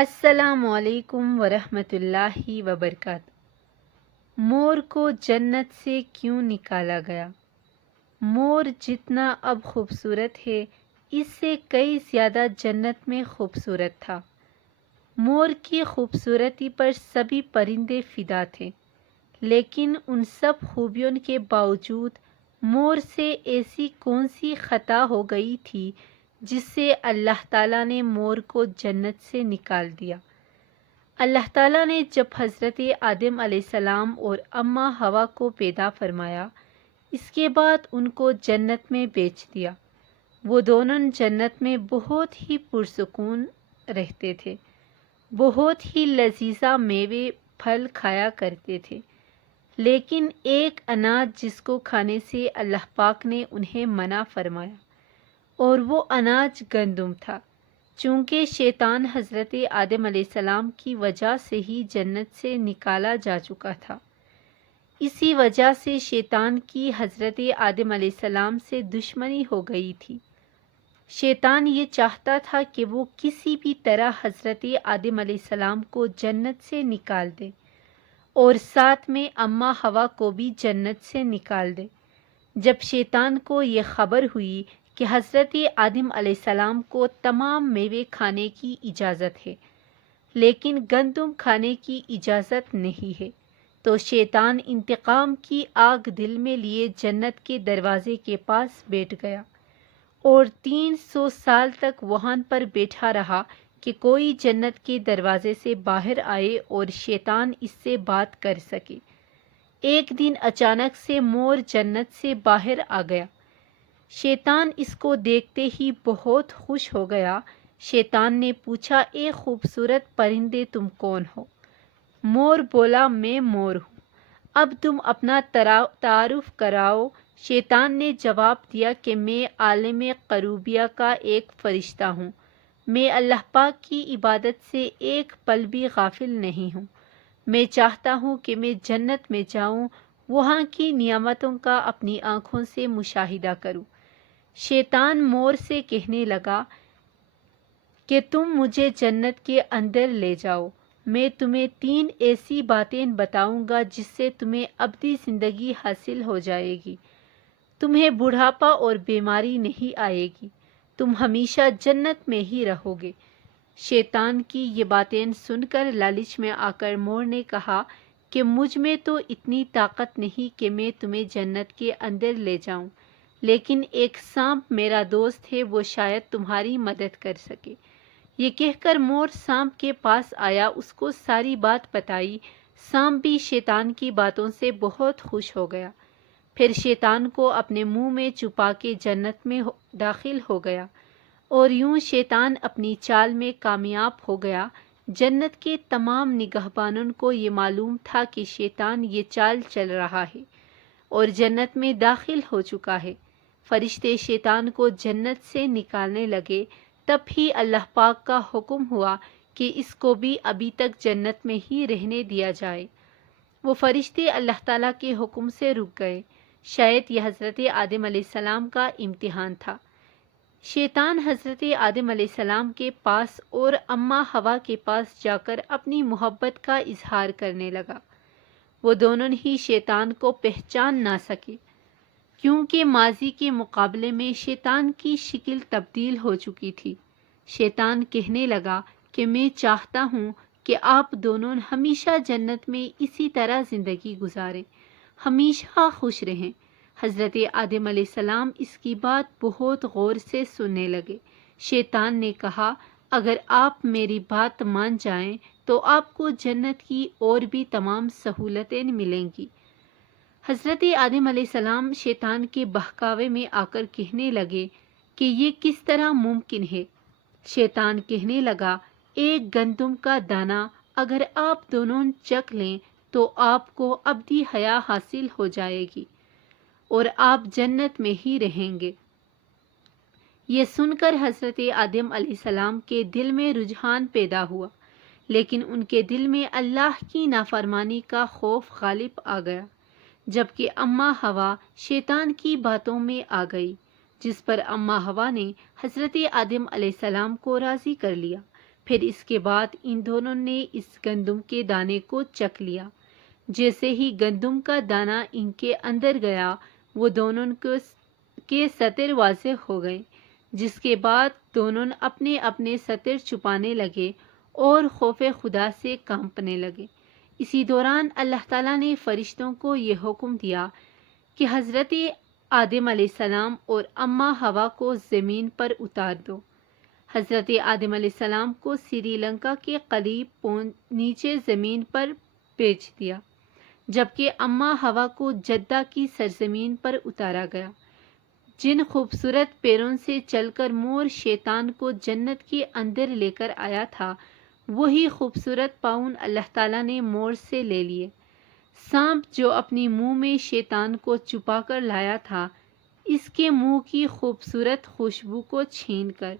السلام علیکم ورحمۃ اللہ وبرکاتہ۔ مور کو جنت سے کیوں نکالا گیا؟ مور جتنا اب خوبصورت ہے اس سے کئی زیادہ جنت میں خوبصورت تھا۔ مور کی خوبصورتی پر سبھی پرندے فدا تھے، لیکن ان سب خوبیوں کے باوجود مور سے ایسی کون سی خطا ہو گئی تھی جس سے اللہ تعالیٰ نے مور کو جنت سے نکال دیا۔ اللہ تعالیٰ نے جب حضرت آدم علیہ السلام اور اماں حوا کو پیدا فرمایا، اس کے بعد ان کو جنت میں بیچ دیا۔ وہ دونوں جنت میں بہت ہی پرسکون رہتے تھے، بہت ہی لذیذہ میوے پھل کھایا کرتے تھے، لیکن ایک اناج جس کو کھانے سے اللہ پاک نے انہیں منع فرمایا، اور وہ اناج گندم تھا۔ چونکہ شیطان حضرت آدم علیہ السلام کی وجہ سے ہی جنت سے نکالا جا چکا تھا، اسی وجہ سے شیطان کی حضرت آدم علیہ السلام سے دشمنی ہو گئی تھی۔ شیطان یہ چاہتا تھا کہ وہ کسی بھی طرح حضرت آدم علیہ السلام کو جنت سے نکال دے اور ساتھ میں اماں حوا کو بھی جنت سے نکال دے۔ جب شیطان کو یہ خبر ہوئی کہ حضرت آدم علیہ السلام کو تمام میوے کھانے کی اجازت ہے لیکن گندم کھانے کی اجازت نہیں ہے، تو شیطان انتقام کی آگ دل میں لیے جنت کے دروازے کے پاس بیٹھ گیا اور 300 سال تک وہاں پر بیٹھا رہا کہ کوئی جنت کے دروازے سے باہر آئے اور شیطان اس سے بات کر سکے۔ ایک دن اچانک سے مور جنت سے باہر آ گیا۔ شیطان اس کو دیکھتے ہی بہت خوش ہو گیا۔ شیطان نے پوچھا، اے خوبصورت پرندے تم کون ہو؟ مور بولا، میں مور ہوں، اب تم اپنا تعارف کراؤ۔ شیطان نے جواب دیا کہ میں عالم قروبیہ کا ایک فرشتہ ہوں، میں اللہ پاک کی عبادت سے ایک پل بھی غافل نہیں ہوں، میں چاہتا ہوں کہ میں جنت میں جاؤں، وہاں کی نعمتوں کا اپنی آنکھوں سے مشاہدہ کروں۔ شیطان مور سے کہنے لگا کہ تم مجھے جنت کے اندر لے جاؤ، میں تمہیں 3 ایسی باتیں بتاؤں گا جس سے تمہیں ابدی زندگی حاصل ہو جائے گی، تمہیں بڑھاپا اور بیماری نہیں آئے گی، تم ہمیشہ جنت میں ہی رہو گے۔ شیطان کی یہ باتیں سن کر لالچ میں آ کر مور نے کہا کہ مجھ میں تو اتنی طاقت نہیں کہ میں تمہیں جنت کے اندر لے جاؤں، لیکن ایک سانپ میرا دوست ہے، وہ شاید تمہاری مدد کر سکے۔ یہ کہہ کر مور سانپ کے پاس آیا، اس کو ساری بات بتائی۔ سانپ بھی شیطان کی باتوں سے بہت خوش ہو گیا، پھر شیطان کو اپنے منہ میں چھپا کے جنت میں داخل ہو گیا، اور یوں شیطان اپنی چال میں کامیاب ہو گیا۔ جنت کے تمام نگہبانوں کو یہ معلوم تھا کہ شیطان یہ چال چل رہا ہے اور جنت میں داخل ہو چکا ہے۔ فرشتے شیطان کو جنت سے نکالنے لگے، تب ہی اللہ پاک کا حکم ہوا کہ اس کو بھی ابھی تک جنت میں ہی رہنے دیا جائے۔ وہ فرشتے اللہ تعالیٰ کے حکم سے رک گئے۔ شاید یہ حضرت آدم علیہ السلام کا امتحان تھا۔ شیطان حضرت آدم علیہ السلام کے پاس اور اماں حوا کے پاس جا کر اپنی محبت کا اظہار کرنے لگا۔ وہ دونوں ہی شیطان کو پہچان نہ سکے، کیونکہ ماضی کے مقابلے میں شیطان کی شکل تبدیل ہو چکی تھی۔ شیطان کہنے لگا کہ میں چاہتا ہوں کہ آپ دونوں ہمیشہ جنت میں اسی طرح زندگی گزاریں، ہمیشہ خوش رہیں۔ حضرت آدم علیہ السلام اس کی بات بہت غور سے سننے لگے۔ شیطان نے کہا، اگر آپ میری بات مان جائیں تو آپ کو جنت کی اور بھی تمام سہولتیں ملیں گی۔ حضرت آدم علیہ السلام شیطان کے بہکاوے میں آ کر کہنے لگے کہ یہ کس طرح ممکن ہے؟ شیطان کہنے لگا، ایک گندم کا دانہ اگر آپ دونوں چکھ لیں تو آپ کو ابدی حیات حاصل ہو جائے گی اور آپ جنت میں ہی رہیں گے۔ یہ سن کر حضرت آدم علیہ السلام کے دل میں رجحان پیدا ہوا، لیکن ان کے دل میں اللہ کی نافرمانی کا خوف غالب آ گیا، جبکہ اماں حوا شیطان کی باتوں میں آ گئی، جس پر اماں حوا نے حضرت آدم علیہ السلام کو راضی کر لیا۔ پھر اس کے بعد ان دونوں نے اس گندم کے دانے کو چکھ لیا۔ جیسے ہی گندم کا دانہ ان کے اندر گیا وہ دونوں کے سطر واضح ہو گئے، جس کے بعد دونوں اپنے اپنے سطر چھپانے لگے اور خوف خدا سے کانپنے لگے۔ اسی دوران اللہ تعالیٰ نے فرشتوں کو یہ حکم دیا کہ حضرت آدم علیہ السلام اور اماں ہوا کو زمین پر اتار دو۔ حضرت آدم علیہ السلام کو سری لنکا کے قریب نیچے زمین پر بیچ دیا، جبکہ اماں ہوا کو جدہ کی سرزمین پر اتارا گیا۔ جن خوبصورت پیروں سے چل کر مور شیطان کو جنت کے اندر لے کر آیا تھا، وہی خوبصورت پاؤں اللہ تعالیٰ نے مور سے لے لیے۔ سانپ جو اپنی منہ میں شیطان کو چھپا کر لایا تھا، اس کے منہ کی خوبصورت خوشبو کو چھین کر